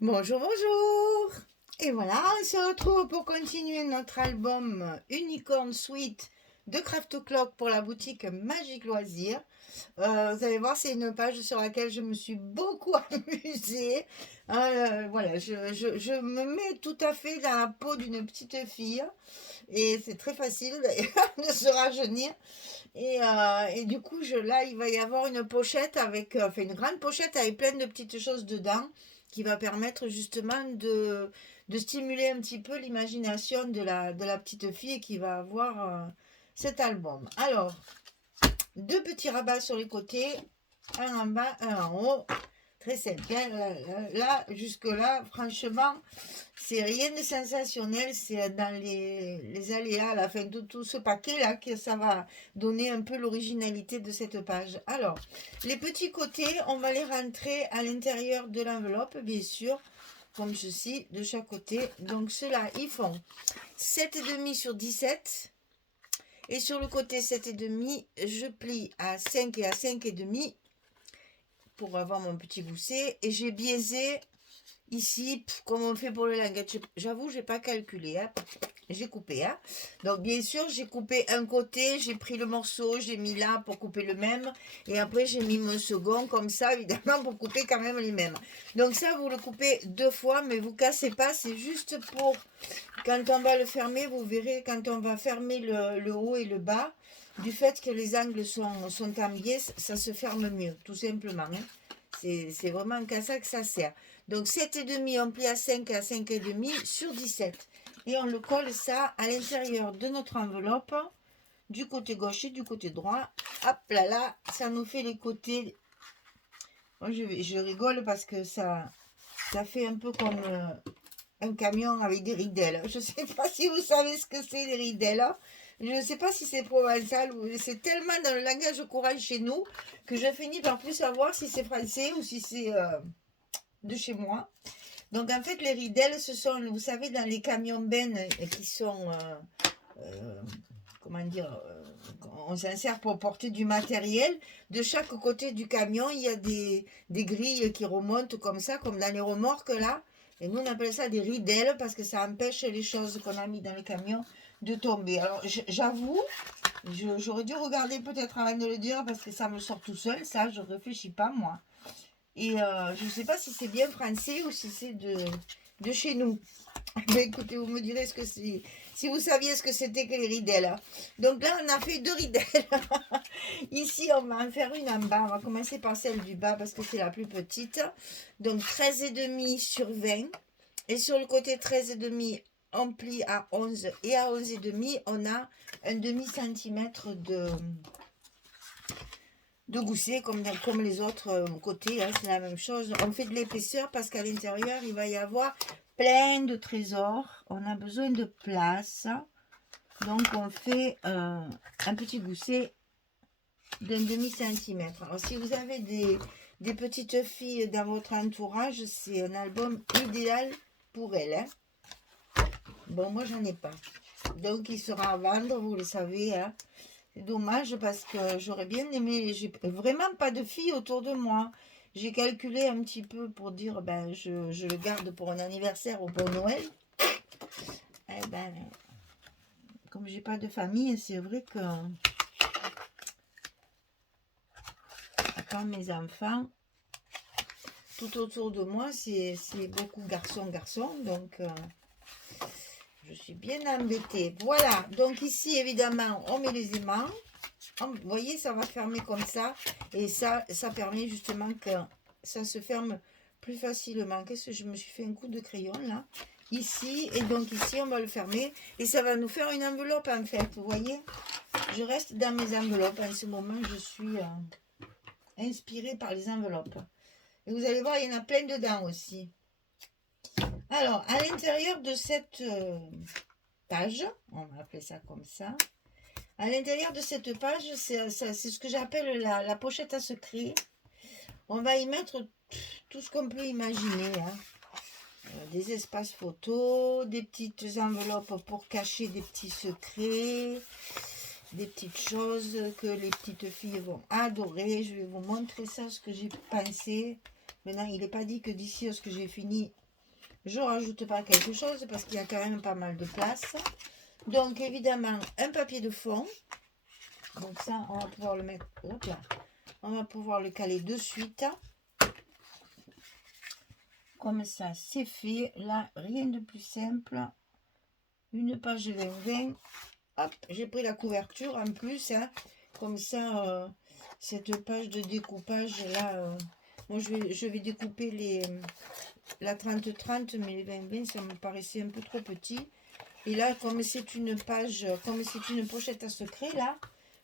Bonjour, bonjour! Et voilà, on se retrouve pour continuer notre album Unicorn Suite de Craft Clock pour la boutique Magique Loisirs. Vous allez voir, c'est une page sur laquelle je me suis beaucoup amusée. Voilà, je me mets tout à fait dans la peau d'une petite fille. Et c'est très facile d'ailleurs de se rajeunir. Et du coup, là, il va y avoir une pochette avec, enfin une grande pochette avec plein de petites choses dedans qui va permettre justement de stimuler un petit peu l'imagination de la petite fille qui va avoir cet album. Alors, deux petits rabats sur les côtés, un en bas, un en haut. Très simple. Là, jusque-là, franchement, c'est rien de sensationnel. C'est dans les aléas, la fin de tout ce paquet-là, que ça va donner un peu l'originalité de cette page. Alors, les petits côtés, on va les rentrer à l'intérieur de l'enveloppe, bien sûr, comme ceci, de chaque côté. Donc, ceux-là, ils font 7,5 sur 17. Et sur le côté 7,5, je plie à 5 et à 5,5 pour avoir mon petit gousset. Et j'ai biaisé ici, comme on fait pour le languette. J'avoue, j'ai pas calculé. Hein. J'ai coupé. Hein. Donc, bien sûr, j'ai coupé un côté, j'ai pris le morceau, j'ai mis là pour couper le même. Et après, j'ai mis mon second, comme ça, évidemment, pour couper quand même les mêmes. Donc, ça, vous le coupez deux fois, mais vous cassez pas. C'est juste pour, quand on va le fermer, vous verrez, quand on va fermer le haut et le bas, du fait que les angles sont en biais, ça se ferme mieux, tout simplement. Hein. C'est vraiment qu'à ça que ça sert. Donc 7,5, on plie à 5 et à 5,5 sur 17. Et on le colle ça à l'intérieur de notre enveloppe, du côté gauche et du côté droit. Hop là là, ça nous fait les côtés. Moi, je rigole parce que ça fait un peu comme un camion avec des ridelles. Je ne sais pas si vous savez ce que c'est les ridelles. Je ne sais pas si c'est provençal ou c'est tellement dans le langage courant chez nous que je finis par plus savoir si c'est français ou si c'est de chez moi. Donc en fait les ridelles, ce sont, vous savez, dans les camions bennes qui sont, comment dire, on s'en sert pour porter du matériel. De chaque côté du camion, il y a des grilles qui remontent comme ça, comme dans les remorques là. Et nous on appelle ça des ridelles parce que ça empêche les choses qu'on a mis dans le camion de tomber. Alors j'avoue, j'aurais dû regarder peut-être avant de le dire parce que ça me sort tout seul, ça je réfléchis pas moi. Et je ne sais pas si c'est bien français ou si c'est de chez nous. Mais écoutez, vous me direz ce que c'est. Si vous saviez ce que c'était que les ridelles. Hein. Donc là, on a fait deux ridelles. Ici, on va en faire une en bas. On va commencer par celle du bas parce que c'est la plus petite. Donc 13,5 sur 20. Et sur le côté 13,5, on plie à 11. Et à 11,5, on a un demi-centimètre de gousset comme les autres côtés, hein, c'est la même chose. On fait de l'épaisseur parce qu'à l'intérieur, il va y avoir plein de trésors. On a besoin de place. Donc, on fait un petit gousset d'un demi-centimètre. Alors, si vous avez des petites filles dans votre entourage, c'est un album idéal pour elles. Hein. Bon, moi, j'en ai pas. Donc, il sera à vendre, vous le savez. Hein. C'est dommage parce que j'aurais bien aimé. J'ai vraiment pas de filles autour de moi. J'ai calculé un petit peu pour dire ben je le garde pour un anniversaire ou pour Noël. Eh ben, comme j'ai pas de famille, c'est vrai que à part mes enfants, tout autour de moi, c'est beaucoup garçons. Donc je suis bien embêtée. Voilà, donc ici évidemment on met les aimants. Vous voyez, ça va fermer comme ça. Et ça permet justement que ça se ferme plus facilement. Qu'est-ce que je me suis fait un coup de crayon là ici. Et donc ici, on va le fermer. Et ça va nous faire une enveloppe en fait. Vous voyez, je reste dans mes enveloppes. En ce moment, je suis inspirée par les enveloppes. Et vous allez voir, il y en a plein dedans aussi. Alors, à l'intérieur de cette page, on va appeler ça comme ça. À l'intérieur de cette page, c'est ce que j'appelle la pochette à secret. On va y mettre tout ce qu'on peut imaginer. Hein. Des espaces photos, des petites enveloppes pour cacher des petits secrets, des petites choses que les petites filles vont adorer. Je vais vous montrer ça, ce que j'ai pensé. Maintenant, il n'est pas dit que d'ici à ce que j'ai fini, je rajoute pas quelque chose parce qu'il y a quand même pas mal de place. Donc évidemment un papier de fond. Donc ça on va pouvoir le mettre, hop là, on va pouvoir le caler de suite. Comme ça c'est fait. Là rien de plus simple. Une page 20-20. Hop, j'ai pris la couverture en plus, hein. Comme ça cette page de découpage là, moi je vais découper la 30-30, mais les 20-20 ça me paraissait un peu trop petit. Et là, comme c'est une page, comme c'est une pochette à secret là,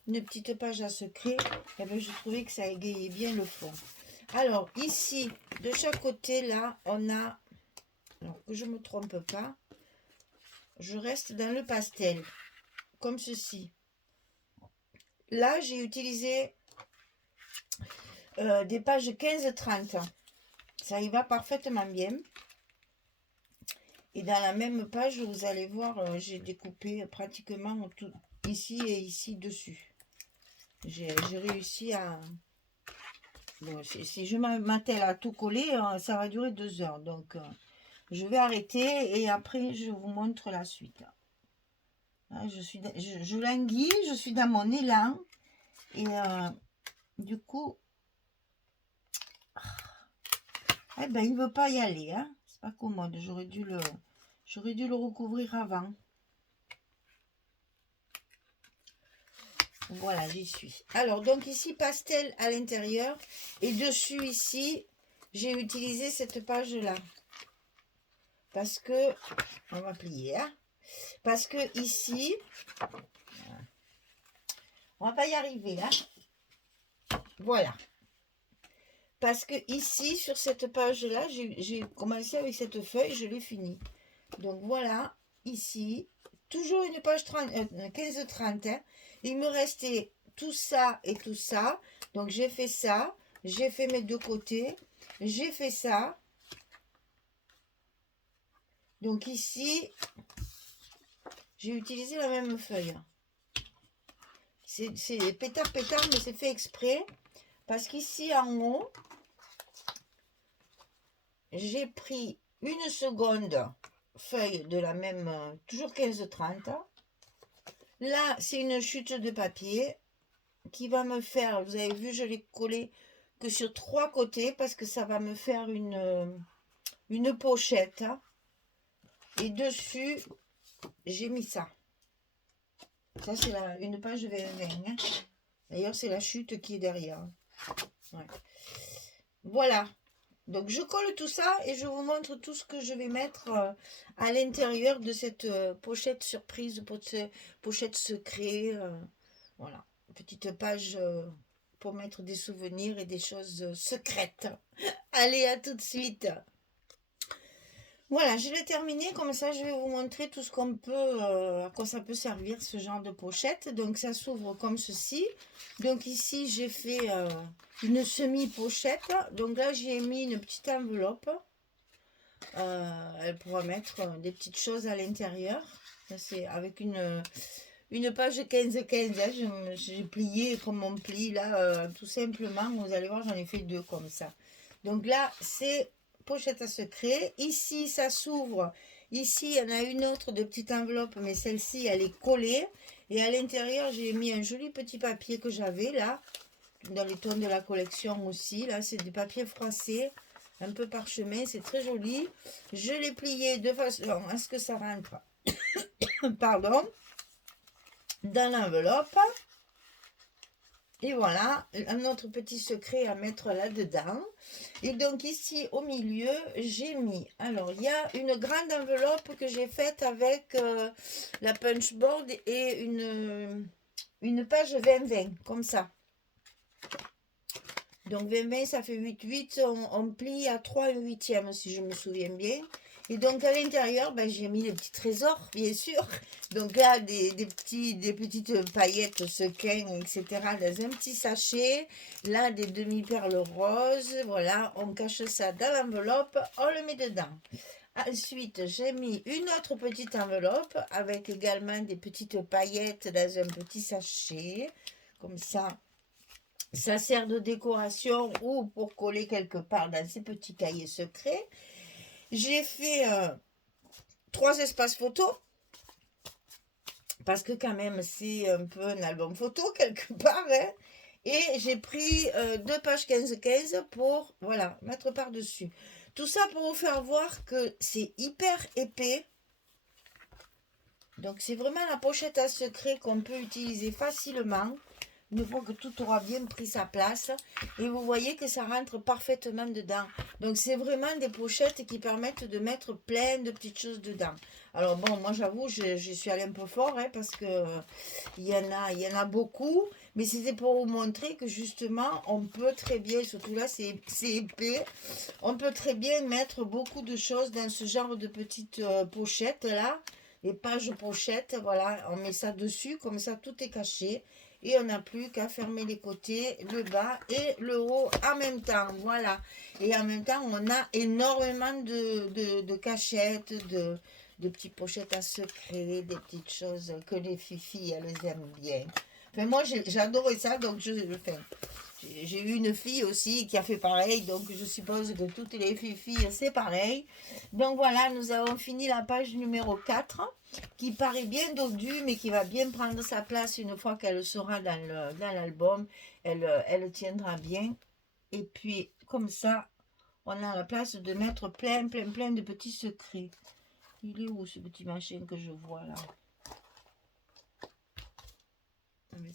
une petite page à secret, eh ben, je trouvais que ça égayait bien le fond. Alors ici, de chaque côté là, on a, alors que je ne me trompe pas, je reste dans le pastel, comme ceci. Là, j'ai utilisé des pages 15-30. Ça y va parfaitement bien. Et dans la même page, vous allez voir, j'ai découpé pratiquement tout ici et ici dessus. J'ai réussi à... Bon, si je m'attelle à tout coller, ça va durer 2 heures. Donc, je vais arrêter et après, je vous montre la suite. Là, je languis, je suis dans mon élan. Et du coup... Eh ben, il ne veut pas y aller. Hein. C'est pas commode. J'aurais dû le recouvrir avant. Voilà, j'y suis. Alors, donc ici, pastel à l'intérieur. Et dessus, ici, j'ai utilisé cette page-là. Parce que... On va plier, hein. Parce que ici... On va pas y arriver, là. Voilà. Parce que ici, sur cette page-là, j'ai commencé avec cette feuille, je l'ai fini. Donc voilà, ici, toujours une page 15-30. Hein. Il me restait tout ça et tout ça. Donc j'ai fait ça, j'ai fait mes deux côtés, j'ai fait ça. Donc ici, j'ai utilisé la même feuille. C'est pétard, mais c'est fait exprès. Parce qu'ici en haut, j'ai pris une seconde feuille de la même, toujours 15-30. Là, c'est une chute de papier qui va me faire, vous avez vu, je l'ai collé que sur 3 côtés parce que ça va me faire une pochette. Et dessus, j'ai mis ça. Ça, c'est une page 20. Hein. D'ailleurs, c'est la chute qui est derrière. Ouais. Voilà. Donc, je colle tout ça et je vous montre tout ce que je vais mettre à l'intérieur de cette pochette surprise, pochette secret. Voilà. Petite page pour mettre des souvenirs et des choses secrètes. Allez, à tout de suite. Voilà, je l'ai terminé. Comme ça, je vais vous montrer tout ce qu'on peut, à quoi ça peut servir ce genre de pochette. Donc, ça s'ouvre comme ceci. Donc, ici, j'ai fait une semi-pochette. Donc là, j'ai mis une petite enveloppe. Elle pourra mettre des petites choses à l'intérieur. C'est avec une page 15-15. Hein. J'ai plié comme on plie là, tout simplement. Vous allez voir, j'en ai fait 2 comme ça. Donc là, c'est pochette à secret. Ici, ça s'ouvre. Ici, il y en a une autre de petite enveloppe, mais celle-ci, elle est collée. Et à l'intérieur, j'ai mis un joli petit papier que j'avais là, dans les tons de la collection aussi. Là, c'est du papier froissé, un peu parchemin, c'est très joli. Je l'ai plié de façon à ce que ça rentre, pardon, dans l'enveloppe. Et voilà, un autre petit secret à mettre là-dedans. Et donc ici, au milieu, j'ai mis... Alors, il y a une grande enveloppe que j'ai faite avec la punchboard et une page 20-20, comme ça. Donc 20-20, ça fait 8-8. On plie à 3/8, si je me souviens bien. Et donc à l'intérieur, ben, j'ai mis les petits trésors, bien sûr. Donc là, des petites paillettes, sequins, etc. dans un petit sachet. Là, des demi-perles roses. Voilà, on cache ça dans l'enveloppe, on le met dedans. Ensuite, j'ai mis une autre petite enveloppe avec également des petites paillettes dans un petit sachet. Comme ça, ça sert de décoration ou pour coller quelque part dans ces petits cahiers secrets. j'ai fait 3 espaces photos. Parce que quand même, c'est un peu un album photo quelque part. Hein. Et j'ai pris 2 pages 15-15 pour, voilà, mettre par-dessus. Tout ça pour vous faire voir que c'est hyper épais. Donc c'est vraiment la pochette à secret qu'on peut utiliser facilement. Une fois que tout aura bien pris sa place. Et vous voyez que ça rentre parfaitement dedans. Donc c'est vraiment des pochettes qui permettent de mettre plein de petites choses dedans. Alors bon, moi j'avoue, je suis allée un peu fort hein, parce que il y en a beaucoup. Mais c'était pour vous montrer que justement, on peut très bien, surtout là c'est épais, on peut très bien mettre beaucoup de choses dans ce genre de petites pochettes là. Les pages pochettes, voilà, on met ça dessus, comme ça tout est caché. Et on n'a plus qu'à fermer les côtés, le bas et le haut en même temps. Voilà. Et en même temps, on a énormément de cachettes, de petites pochettes à secret, des petites choses que les filles, elles aiment bien. Enfin, moi, j'adorais ça, donc j'ai eu une fille aussi qui a fait pareil, donc je suppose que toutes les filles, c'est pareil. Donc voilà, nous avons fini la page numéro 4 qui paraît bien dodue, mais qui va bien prendre sa place une fois qu'elle sera dans l'album. Elle tiendra bien. Et puis, comme ça, on a la place de mettre plein de petits secrets. Il est où ce petit machin que je vois là? Ben,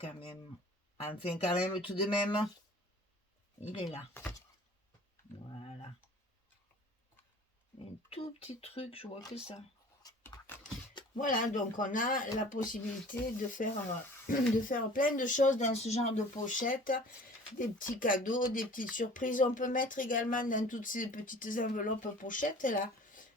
quand même. Enfin, quand même, tout de même. Il est là. Voilà. Un tout petit truc, je vois que ça. Voilà, donc on a la possibilité de faire plein de choses dans ce genre de pochette. Des petits cadeaux, des petites surprises. On peut mettre également dans toutes ces petites enveloppes pochettes là,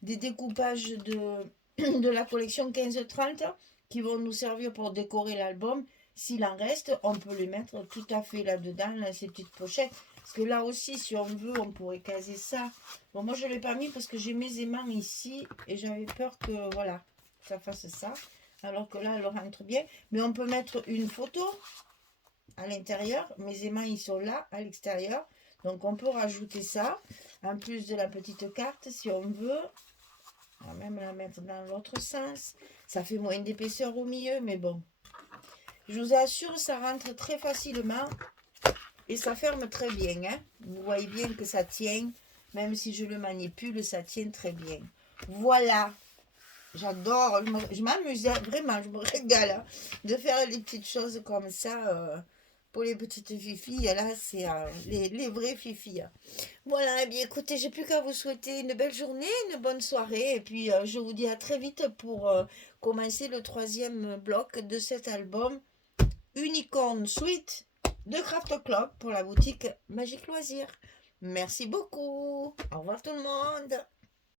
des découpages de la collection 15-30 qui vont nous servir pour décorer l'album. S'il en reste, on peut les mettre tout à fait là-dedans, dans ces petites pochettes. Parce que là aussi, si on veut, on pourrait caser ça. Bon, moi, je ne l'ai pas mis parce que j'ai mes aimants ici et j'avais peur que, voilà, ça fasse ça. Alors que là, elle rentre bien. Mais on peut mettre une photo à l'intérieur. Mes aimants, ils sont là, à l'extérieur. Donc, on peut rajouter ça. En plus de la petite carte, si on veut. On va même la mettre dans l'autre sens. Ça fait moins d'épaisseur au milieu, mais bon. Je vous assure, ça rentre très facilement. Et ça ferme très bien. Hein. Vous voyez bien que ça tient. Même si je le manipule, ça tient très bien. Voilà. J'adore. Je m'amuse vraiment. Je me régale hein, de faire les petites choses comme ça. Pour les petites filles, là, c'est les vraies filles. Voilà, eh bien écoutez, j'ai plus qu'à vous souhaiter une belle journée, une bonne soirée. Et puis, je vous dis à très vite pour commencer le 3e bloc de cet album Unicorn Suite de Craft Clock pour la boutique Magique Loisirs. Merci beaucoup. Au revoir tout le monde.